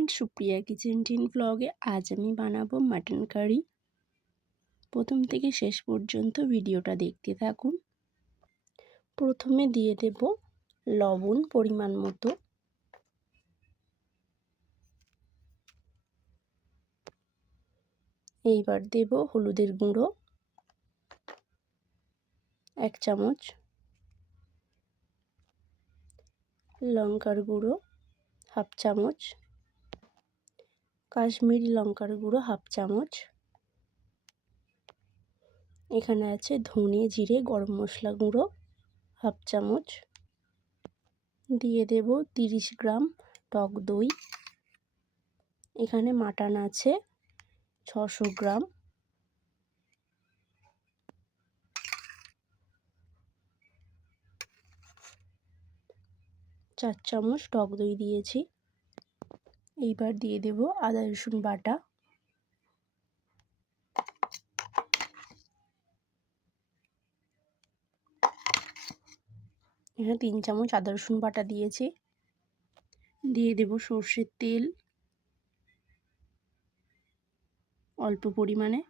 Friend, Supriya kitchen tin ব্লগে আজ আমি বানাবো মাটন কারি। প্রথম থেকে শেষ পর্যন্ত ভিডিওটা দেখতে থাকুন। প্রথমে দিয়ে দেব লবণ পরিমাণ মতো, এইবার দেব হলুদের গুঁড়ো 1 চামচ, লঙ্কার গুঁড়ো 1/2 চামচ, কাশ্মীরি লঙ্কার গুঁড়ো 1/2 চামচ, এখানে আছে ধনে জিরে গরম মশলা গুঁড়ো 1/2 চামচ, দিয়ে দেব 30 গ্রাম টক দই, এখানে মাটন আছে 600 গ্রাম, চার চামচ টক দই দিয়েছি। এইবার দিয়ে দেব আদা রসুন বাটা, এখানে 3 চামচ আদা রসুন বাটা দিয়েছি। দিয়ে দেব সর্ষের তেল অল্প পরিমাণে,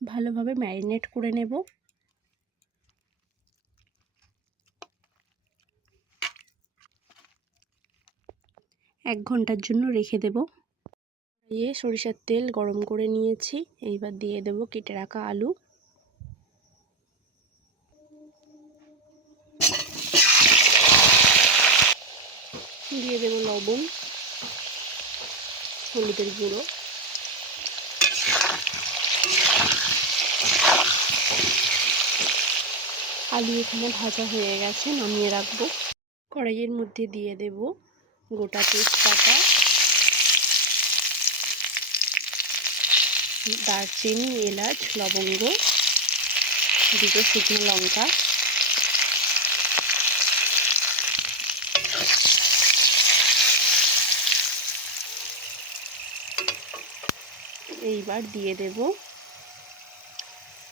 ভালোভাবে ম্যারিনেট করে নেব। এক ঘন্টার জন্য রেখে দেব। দিয়ে সরিষার তেল গরম করে নিয়েছি, এইবার দিয়ে দেব কেটে রাখা আলু, দিয়ে দেব লবণ, হলুদের গুঁড়ো, আলু এখানে ভাজা হয়ে গেছে, নামিয়ে রাখবো। কড়াইয়ের মধ্যে দিয়ে দেব গোটা তেজপাতা, দারচিনি, এলাচ, লবঙ্গ, 2 শুকনো লঙ্কা, এইবার দিয়ে দেব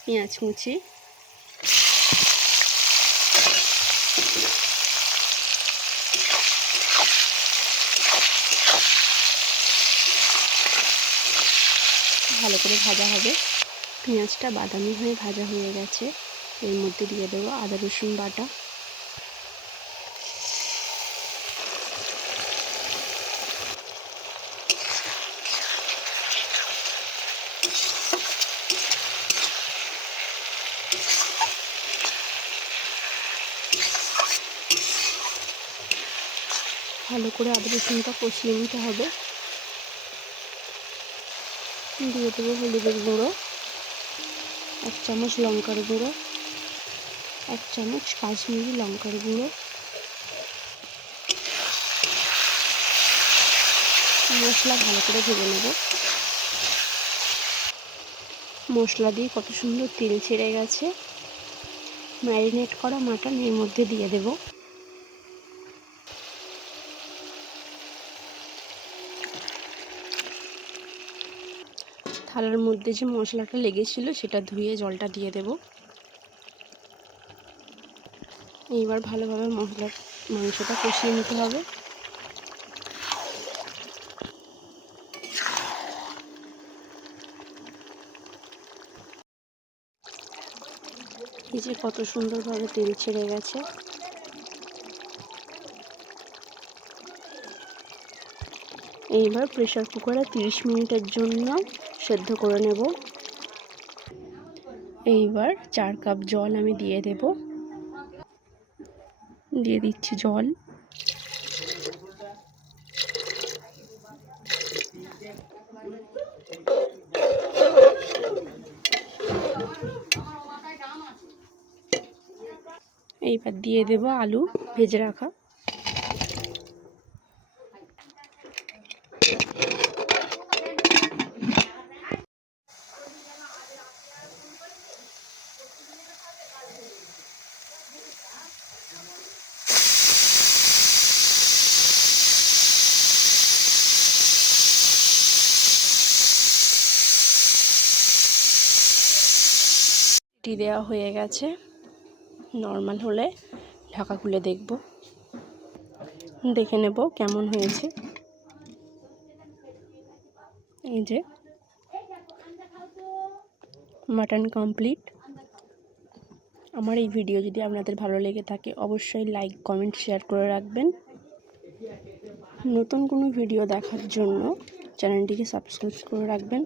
পেঁয়াজ কুচি, ভালো করে ভাজা হবে। পেঁয়াজটা বাদামি হয়ে ভাজা হয়ে গেছে, এর মধ্যে দিয়ে দেবো আদা রসুন বাটা, ভালো করে আদা রসুনটা কষিয়ে নিতে হবে। দিয়ে দেবো হলুদের গুঁড়ো 1 চামচ, লঙ্কার গুঁড়ো 1 চামচ, কাশ্মীরি লঙ্কার গুঁড়ো, মশলা ভালো করে ভেজে নেব। মশলা দিয়ে কত সুন্দর তেল ছেড়ে গেছে। ম্যারিনেট করা মাটন এর মধ্যে দিয়ে দেব। থালার মধ্যে যে মশলাটা লেগেছিল সেটা ধুয়ে জলটা দিয়ে দেব। এইবার ভালোভাবে মাংসটা কষিয়ে নিতে হবে। এই যে কত সুন্দরভাবে তেল ছেড়ে গেছে। এইবার প্রেসার কুকারে 30 মিনিটের জন্য সেদ্ধ করে নেব। এইবার 4 কাপ জল আমি দিয়ে দেব। দিয়ে দিচ্ছি জল, এইবার দিয়ে দেব আলু ভেজে রাখা। দেওয়া হয়ে গেছে, নর্মাল হলে ঢাকা খুলে দেখব। দেখে নেব কেমন হয়েছে। এই যে মাটন কমপ্লিট। আমার এই ভিডিও যদি আপনাদের ভালো লেগে থাকে অবশ্যই লাইক কমেন্ট শেয়ার করে রাখবেন। নতুন কোনো ভিডিও দেখার জন্য চ্যানেলটিকে সাবস্ক্রাইব করে রাখবেন।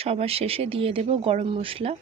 সবার শেষে দিয়ে দেব গরম মশলা।